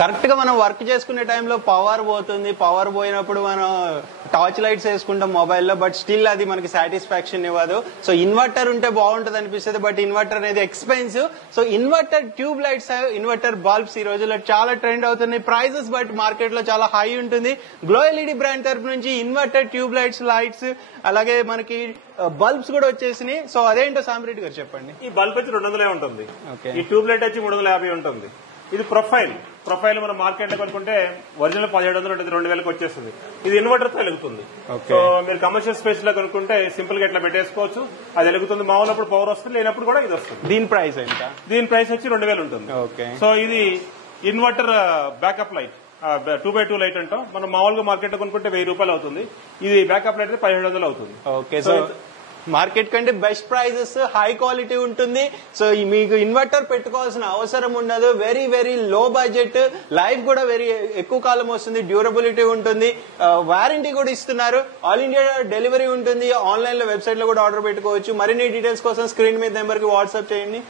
Correct గా మనం work చేసుకునే టైంలో పవర్ పోతుంది. పవర్ పోయినప్పుడు మనం టార్చ్ లైట్స్ వేసుకుంటాం మొబైల్లో, బట్ స్టిల్ అది మనకి సాటిస్ఫాక్షన్ ఇవ్వదు. సో ఇన్వర్టర్ ఉంటే బాగుంటుంది అనిపిస్తుంది, బట్ ఇన్వర్టర్ అనేది expensive. So inverter tube lights, inverter bulbs ఈ రోజుల్లో చాలా ట్రెండ్ అవుతున్నాయి. ప్రైజెస్ బట్ మార్కెట్ లో చాలా హై ఉంటుంది. గ్లో ఎల్ఈడి బ్రాండ్ తరపు నుంచి ఇన్వర్టర్ ట్యూబ్ లైట్స్ అలాగే మనకి బల్బ్స్ కూడా వచ్చేసినాయి. సో అదేంటో సాంబ్రెడ్డి గారు చెప్పండి. ఈ బల్బ్ వచ్చి 200 ఉంటుంది, ఈ ట్యూబ్ లైట్ వచ్చి 350 ఉంటుంది. ఇది ప్రొఫైల్ మనం మార్కెట్ లో కొనుక్కుంటే ఒరిజినల్ 1700 ఉంటుంది, 2000కి వచ్చేస్తుంది. ఇది ఇన్వర్టర్ తో వెలుగుతుంది. సో మీరు కమర్షియల్ స్పేస్ లో కొనుక్కుంటే సింపుల్ గా ఇట్లా పెట్టేసుకోవచ్చు, అది వెలుగుతుంది. మామూలప్పుడు పవర్ వస్తుంది, లేనప్పుడు కూడా ఇది వస్తుంది. దీని ప్రైస్ ఎంత? దీని ప్రైస్ వచ్చి 2000 ఉంటుంది. సో ఇది inverter backup light, 2x2 light అంటాం. మనం మామూలుగా మార్కెట్ లో కొనుక్కుంటే 1000 రూపాయలు అవుతుంది. ఇది బ్యాకప్ లైట్ 1700 అవుతుంది. ఓకే, సో మార్కెట్ కంటే బెస్ట్ ప్రైజెస్, హై క్వాలిటీ ఉంటుంది. సో మీకు ఇన్వర్టర్ పెట్టుకోవాల్సిన అవసరం ఉండదు. Very very low budget, life కూడా వెరీ ఎక్కువ కాలం వస్తుంది, డ్యూరబిలిటీ ఉంటుంది, వారంటీ కూడా ఇస్తున్నారు. ఆల్ ఇండియా డెలివరీ ఉంటుంది. ఆన్లైన్ లో వెబ్సైట్ లో కూడా ఆర్డర్ పెట్టుకోవచ్చు. మరిన్ని డీటెయిల్స్ కోసం స్క్రీన్ మీద నెంబర్ కి వాట్సాప్ చేయండి.